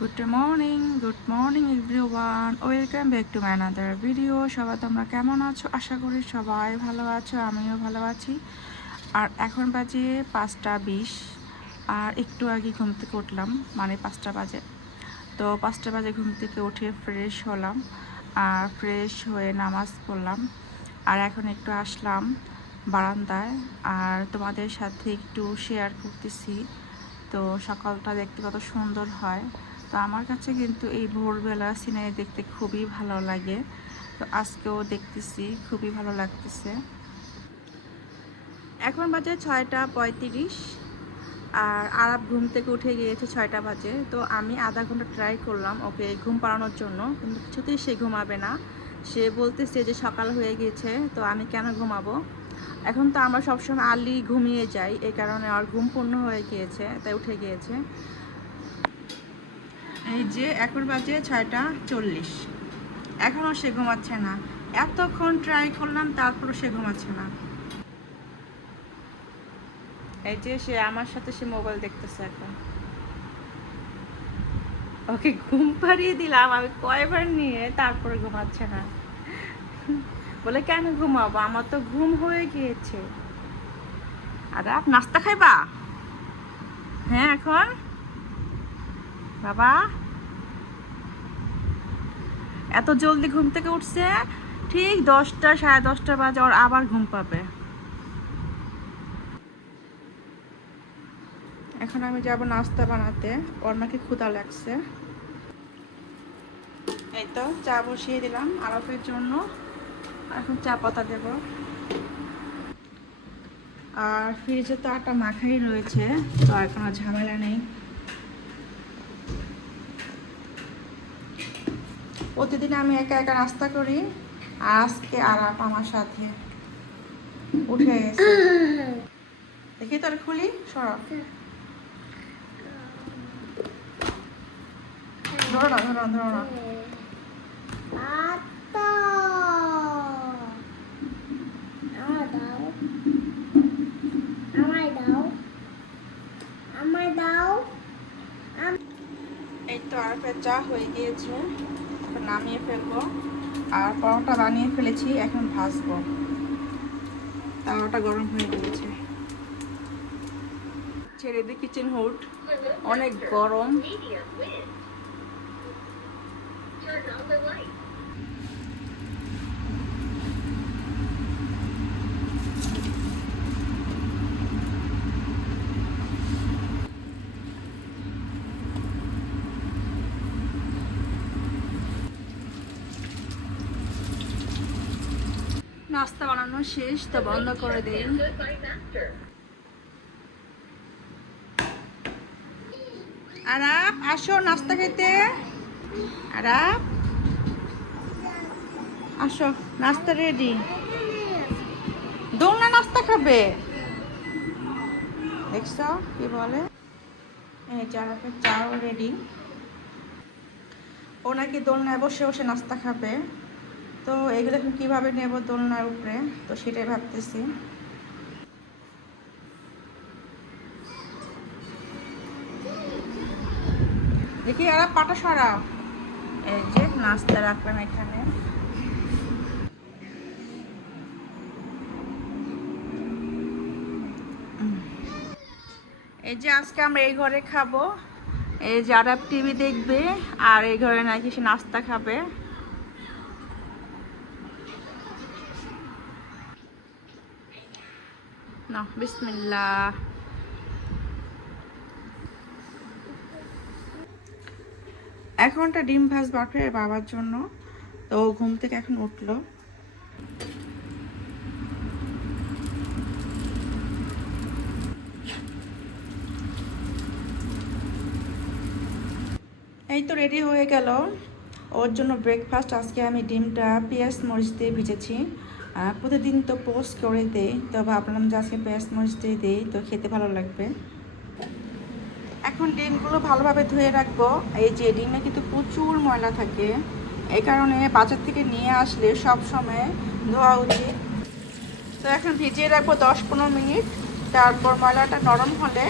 Good morning everyone, welcome back to my another video. সবাই তোমরা কেমন আছো? আশা করি সবাই ভালো আছো, আমিও ভালো আছি। আর এখন বাজে 5টা 20, আর একটু আগে ঘুম থেকে উঠলাম, মানে 5টা বাজে। তো 5টা বাজে ঘুম থেকে উঠে ফ্রেশ হলাম, আর ফ্রেশ হয়ে নামাজ পড়লাম। আর এখন একটু আসলাম বারান্দায়, আর তোমাদের সাথে একটু শেয়ার করতেছি। তো সকালটা দেখতে কত সুন্দর হয়। তো আমার কাছে কিন্তু এই ভোরবেলা সিনারি দেখতে খুবই ভালো লাগে। তো আজকেও দেখতেছি, খুবই ভালো লাগতেছে। এখন বাজে 6টা 35, আর আরাপ ঘুম থেকে উঠে গিয়েছে 6টা বাজে। তো আমি আধা ঘন্টা ট্রাই করলাম ওকে ঘুম পাড়ানোর জন্য, কিন্তু কিছুতেই সে ঘুমাবে না। সে বলতেছে যে সকাল হয়ে গেছে, তো আমি কেন ঘুমাবো। এখন তো আমরা সবসময় আর্লি ঘুমিয়ে যাই, এই কারণে আর ঘুম পূর্ণ হয়ে গিয়েছে, তাই উঠে গিয়েছে। এই যে এখন বাজে 6টা 40, এখনও সে ঘুমাচ্ছে না। এতক্ষণ ট্রাই করলাম, তারপরও সে ঘুমাচ্ছে না। এই যে সে আমার সাথে সে মোবাইল দেখতেছে এখন। ওকে ঘুম পাড়িয়ে দিলাম আমি কয়বার নিয়ে, তারপরে ঘুমাচ্ছে না। বলে কেন ঘুমাবো, আমার তো ঘুম হয়ে গিয়েছে। আর নাস্তা খাইবা? হ্যাঁ এখন বাবা এত জলদি ঘুম থেকে উঠছে, ঠিক 10টা 10:30 বাজে ওর আবার ঘুম পাবে। এখন আমি যাব নাস্তা বানাতে, ওর নাকি ক্ষুধা লাগছে। এই তো চা বসিয়ে দিলাম আরফের জন্য, এখন চা পাতা দেব। আর ফ্রিজে তো আটা মাখাই রয়েছে, তো আর কোনো ঝামেলা নেই। প্রতিদিন আমি একা একা নাস্তা করি, আর আজকে আরাপ আমার সাথে উঠে গেছে। দেখি তোর খুলি, সরব ধরো না, ধরো না, ধরো না। এই তো আরফের চা হয়ে গিয়েছে, এখন নামিয়ে ফেলবো। আর পরোটা বানিয়ে ফেলেছি, এখন ভাজবো। তাওয়াটা গরম হয়ে গিয়েছে। ছেড়ে দিই কিচেন হুড, অনেক গরম। নাস্তা বানানো শেষ, তো বন্ধ করে দিই। আরাপ আসো নাস্তা খেতে। আরাপ আসো, নাস্তা রেডি। দোলনা নাস্তা খাবে, দেখছো কি বলে। এই যে আরাপের চাও রেডি। ও নাকি দোলনায় বসে বসে নাস্তা খাবে। তো এগুলো এখন কীভাবে নেব দোলনার উপরে, তো সেটাই ভাবতেছি। দেখি আর পাটা সরাও। এই যে নাস্তা রাখলাম এখানে। এই যে আজকে আমরা এই ঘরে খাবো, এই যে আরাপ টিভি দেখবে, আর এই ঘরে নাকি সে নাস্তা খাবে। না বিসমিল্লাহ। এখন একটা ডিম ভাজ বাটে বাবার জন্য, তো ঘুম থেকে এখন উঠলো। এই তো রেডি হয়ে গেল ওর জন্য ব্রেকফাস্ট। আজকে আমি ডিমটা পেঁয়াজ মরিচ দিয়ে ভিজেছি। প্রতিদিন তো পোস্ট করে দেই, তো ভাবলাম যে আজকে পেঁয়াজ মরিচ দিয়ে দিই, তো খেতে ভালো লাগবে। এখন ডিমগুলো ভালোভাবে ধুয়ে রাখবো। এই যে ডিমে কিন্তু প্রচুর ময়লা থাকে, এই কারণে বাজার থেকে নিয়ে আসলে সব সময় ধোয়া উচিত। তো এখন ভিজিয়ে রাখবো 10-15 মিনিট, তারপর ময়লাটা নরম হলে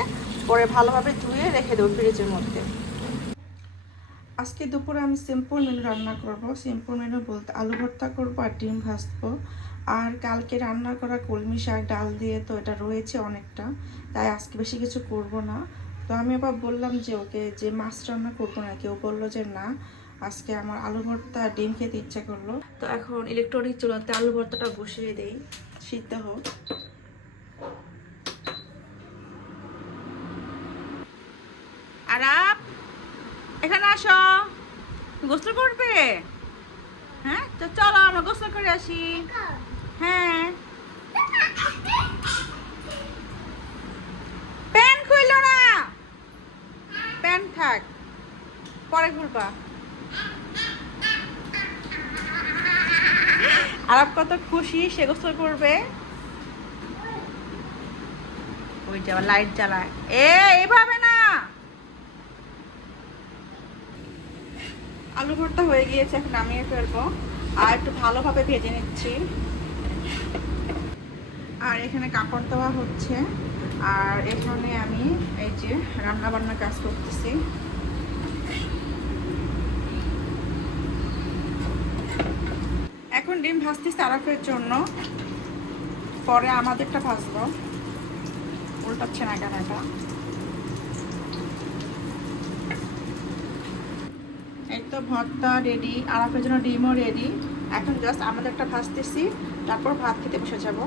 পরে ভালোভাবে ধুয়ে রেখে দেবো ফ্রিজের মধ্যে। আজকে দুপুরে আমি সিম্পল মেনু রান্না করব। সিম্পল মেনু বলতে আলু ভর্তা করব আর ডিম ভাজবো। আর কালকে রান্না করা কলমি শাক ডাল দিয়ে তো এটা রয়েছে অনেকটা, তাই আজকে বেশি কিছু করব না। তো আমি আবার বললাম যে ওকে যে মাছ রান্না করবো না, কেউ বললো যে না আজকে আমার আলু ভর্তা আর ডিম খেতে ইচ্ছা করলো। তো এখন ইলেকট্রনিক চুলাতে আলু ভর্তাটা বসিয়ে দেই, সিদ্ধ হোক। আরাপ, এখানে আসো, গোসল করবে? হ্যাঁ তো চলো আমরা গোসল করে আসি। হ্যাঁ, প্যান্ট খুললো না, প্যান্ট থাক, পরে খুলবা। আরাপ কত খুশি, সে গোসল করবে। ওই যে আবার লাইট জ্বালায়, এইভাবে না। আলু ভর্তা হয়ে গিয়েছে, এখন নামিয়ে ফেলবো আর একটু ভালোভাবে ভেজে নিচ্ছি। আর এখানে কাপড় দেওয়া হচ্ছে, আর এখানে আমি এই যে রান্না বান্নার কাজ করতেছি। এখন ডিম ভাজতেছি আরাফের জন্য, পরে আমাদেরটা ভাজবো। উল্টাচ্ছে না কেন এটা? এই তো ভর্তা রেডি, আরাফের জন্য ডিমও রেডি। এখন জাস্ট আমাদেরটা ভাজতেছি, তারপর ভাত খেতে বসে যাব।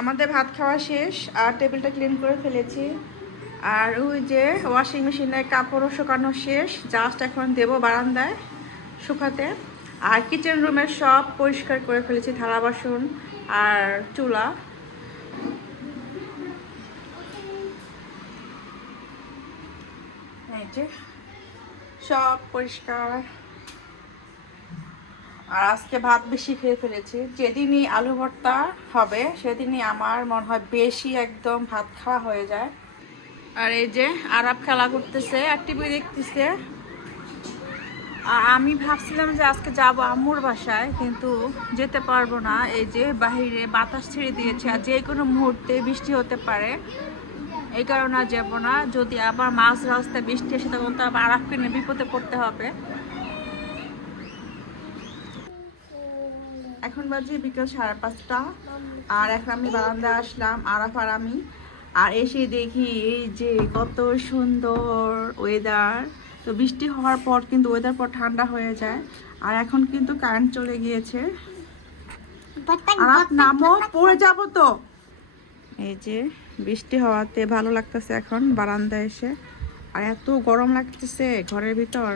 আমাদের ভাত খাওয়া শেষ আর টেবিলটা ক্লিন করে ফেলেছি। আর ওই যে ওয়াশিং মেশিনে কাপড়ও শুকানো শেষ, জাস্ট এখন দেবো বারান্দায় শুকাতে। আর কিচেন রুমের সব পরিষ্কার করে ফেলেছি, থালা বাসন আর চুলা। এই যে সব পরিষ্কার। আর আজকে ভাত বেশি খেয়ে ফেলেছি। যেদিনই আলু ভর্তা হবে সেদিনই আমার মনে হয় বেশি একদম ভাত খাওয়া হয়ে যায়। আর এই যে আরাপ খেলা করতেছে আর টিভি দেখতেছে। আর আমি ভাবছিলাম যে আজকে যাব আম্মুর বাসায়, কিন্তু যেতে পারবো না। এই যে বাহিরে বাতাস ছেড়ে দিয়েছে আর যে কোনো মুহূর্তে বৃষ্টি হতে পারে, এই কারণে আর যাবো না। যদি আবার মাঝ রাস্তায় বৃষ্টি এসে তখন তো আবার আরাপকে নিয়ে বিপদে পড়তে হবে। এখন বাজে বিকেল 5:30, আর এখন আমি বারান্দায় আসলাম আরাফ আর আমি। আর এসে দেখি এই যে কত সুন্দর ওয়েদার। তো বৃষ্টি হওয়ার পর কিন্তু ওয়েদার পর ঠান্ডা হয়ে যায়। আর এখন কিন্তু কারেন্ট চলে গিয়েছে। আরাফ নামো, পড়ে যাবো তো। এই যে বৃষ্টি হওয়াতে ভালো লাগতেছে এখন বারান্দায় এসে। আর এত গরম লাগতেছে ঘরের ভিতর,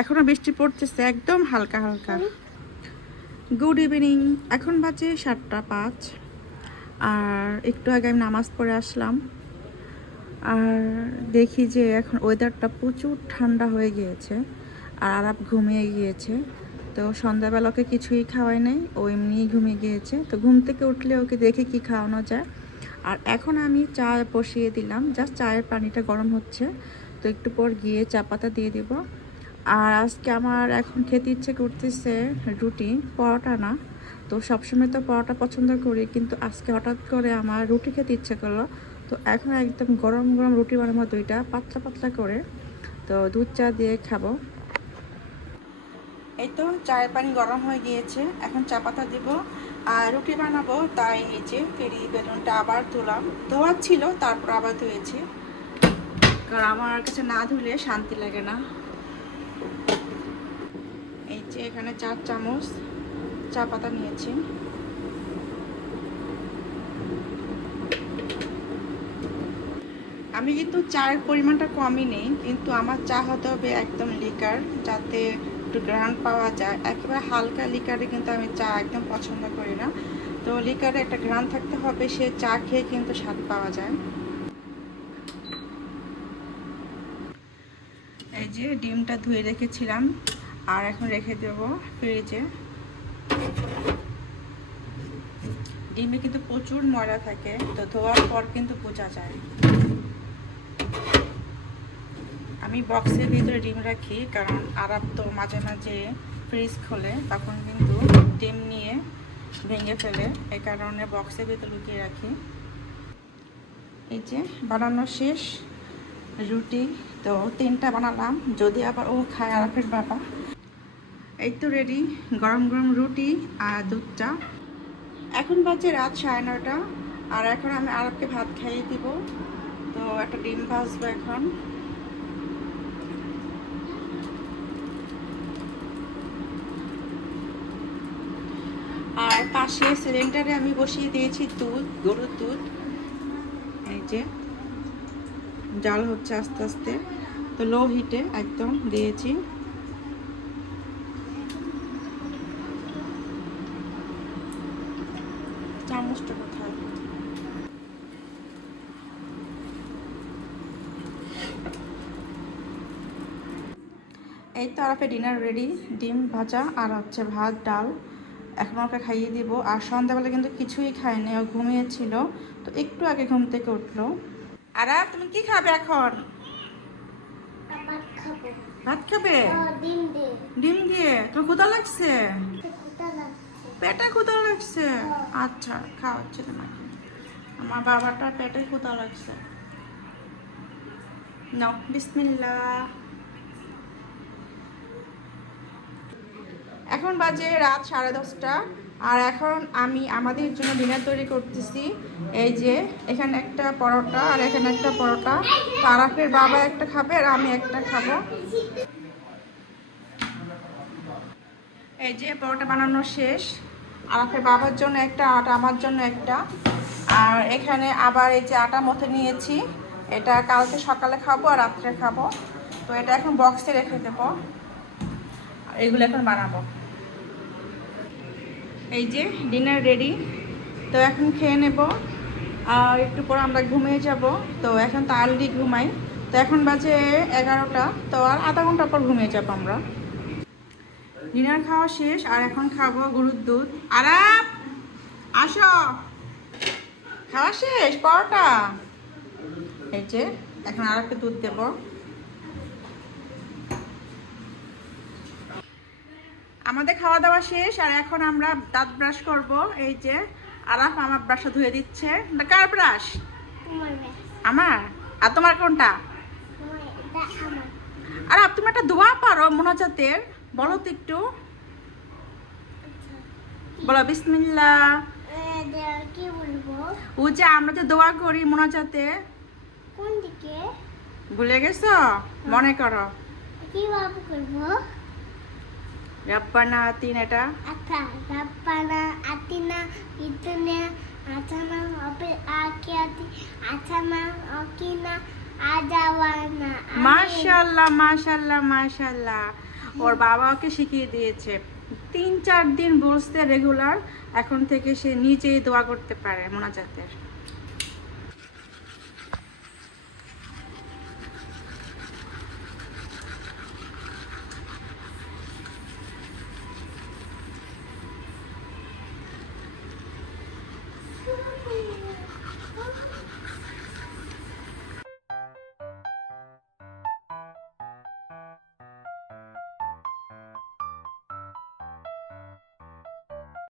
এখনো বৃষ্টি পড়তেছে একদম হালকা হালকা। গুড ইভিনিং, এখন বাজে 7:05। আর একটু আগে আমি নামাজ পড়ে আসলাম। আর দেখি যে এখন ওয়েদারটা প্রচুর ঠান্ডা হয়ে গিয়েছে আর আরাপ ঘুমিয়ে গিয়েছে। তো সন্ধ্যাবেলা ওকে কিছুই খাওয়াই নাই, ও এমনিই ঘুমিয়ে গিয়েছে। তো ঘুম থেকে উঠলে ওকে দেখে কি খাওয়ানো যায়। আর এখন আমি চা বসিয়ে দিলাম, জাস্ট চায়ের পানিটা গরম হচ্ছে, তো একটু পর গিয়ে চা পাতা দিয়ে দিব। আর আজকে আমার এখন খেতে ইচ্ছে করতেছে রুটি, পরোটা না। তো সবসময় তো পরোটা পছন্দ করি, কিন্তু আজকে হঠাৎ করে আমার রুটি খেতে ইচ্ছে করলো। তো এখন একদম গরম গরম রুটি বানাবো, দুইটা পাতলা পাতলা করে, তো দুধ চা দিয়ে খাবো। এই তো চায়ের পানি গরম হয়ে গিয়েছে, এখন চা পাতা দিব আর রুটি বানাবো। তাই এই যে ফেরি বেলুনটা আবার ধুলাম, ধোয়া ছিল তারপর আবার ধুয়েছি, কারণ আমার কাছে না ধুলে শান্তি লাগে না। এই যে এখানে 4 চামচ চা পাতা নিয়েছি। আমি কিন্তু চায়ের পরিমাণটা কমই নেই, কিন্তু আমার চা হতে হবে একদম লিকার, যাতে একটু গ্রান পাওয়া যায়। একেবারে হালকা লিকারে কিন্তু আমি চা একদম পছন্দ করি না। তো লিকারে একটা গ্রান থাকতে হবে, সে চা খেয়ে কিন্তু স্বাদ পাওয়া যায়। এই যে ডিমটা ধুয়ে রেখেছিলাম আর এখন রেখে দেবো ফ্রিজে। ডিমে কিন্তু প্রচুর ময়লা থাকে, তো ধোয়ার পর কিন্তু বোঝা যায়। আমি বক্সের ভিতরে ডিম রাখি, কারণ আরাপ তো মাঝে মাঝে ফ্রিজ খোলে, তখন কিন্তু ডিম নিয়ে ভেঙে ফেলে, এই কারণে বক্সের ভিতরে লুকিয়ে রাখি। এই যে বানানো শেষ রুটি, তো 3টা বানালাম, যদি আবার ও খায় আরাফের বাবা। এই তো রেডি গরম গরম রুটি আর দুধটা। এখন বাজে রাত 9:30, আর এখন আমি আরাফকে ভাত খাইয়ে দিব। তো একটা ডিম ভাজবো এখন। আর পাশে সিলিন্ডারে আমি বসিয়ে দিয়েছি দুধ, গরুর দুধ। এই যে জাল হচ্ছে আস্তে আস্তে, তো লো হিটে একদম দিয়েছি। চামচটা কোথায়? এই তো আরাফে ডিনার রেডি, ডিম ভাজা আর হচ্ছে ভাত ডাল। এখন ওকে খাইয়ে দিব। আর সন্ধ্যাবেলা কিন্তু কিছুই খায়নি, ও ঘুমিয়েছিল, তো একটু আগে ঘুম থেকে উঠলো। আরাফ তুমি কি খাবে এখন? ভাত খাবে? ডিম দিয়ে? তোমার ক্ষুধা লাগছে? পেটে ক্ষুধা লাগছে? আচ্ছা, খাওয়াচ্ছি তোমাকে। আমার বাবাটা পেটে ক্ষুধা লাগছে। নাও, বিসমিল্লাহ। এখন বাজে রাত 10:30, আর এখন আমি আমাদের জন্য ডিনার তৈরি করতেছি। এই যে এখানে একটা পরোটা আর এখানে একটা পরোটা। আরাফের বাবা একটা খাবে আর আমি একটা খাবো। এই যে পরোটা বানানো শেষ, আরাফের বাবার জন্য একটা, আটা আমার জন্য একটা। আর এখানে আবার এই যে আটা মথে নিয়েছি, এটা কালকে সকালে খাবো আর রাত্রে খাবো। তো এটা এখন বক্সে রেখে দেবো, এগুলো এখন বানাবো। এই যে ডিনার রেডি, তো এখন খেয়ে নেব, আর একটু পর আমরা ঘুমিয়ে যাব। তো এখন তো আর্লি ঘুমাই, তো এখন বাজে 11টা, তো আর আধা ঘন্টা পর ঘুমিয়ে যাব আমরা। ডিনার খাওয়া শেষ, আর এখন খাবো গরুর দুধ। আরাপ আসো, খাওয়া শেষ পরোটা। এই যে এখন আরাপকে দুধ দেব। আমাদের খাওয়া দাওয়া শেষ, আর এখন আমরা দাঁত ব্রাশ করব। এই যে আরাফ আমার ব্রাশটা ধুয়ে দিচ্ছে। কার ব্রাশ? আমার। আর তোমার কোনটা? আরাফ তুমি একটা দোয়া পারো মোনাজাতের, বলো তো একটু, বলো বিসমিল্লাহ। কি বলবো? ও যে আমরা যে দোয়া করি মোনাজাতে, কোন দিকে ভুলে গেছো? মনে করো। কিভাবে করবো? রব্বানা আতিনা, এটা আচ্ছা, রব্বানা আতিনা ইতনা আতানা অবে আকিয়াতি আতানা অকিনা আজাওয়ানা। মাশাআল্লাহ মাশাআল্লাহ মাশাআল্লাহ, ওর বাবা ওকে শিখিয়ে দিয়েছে। 3-4 দিন বসতে রেগুলার, এখন থেকে সে নিজেই দোয়া করতে পারে মোনাজাতের।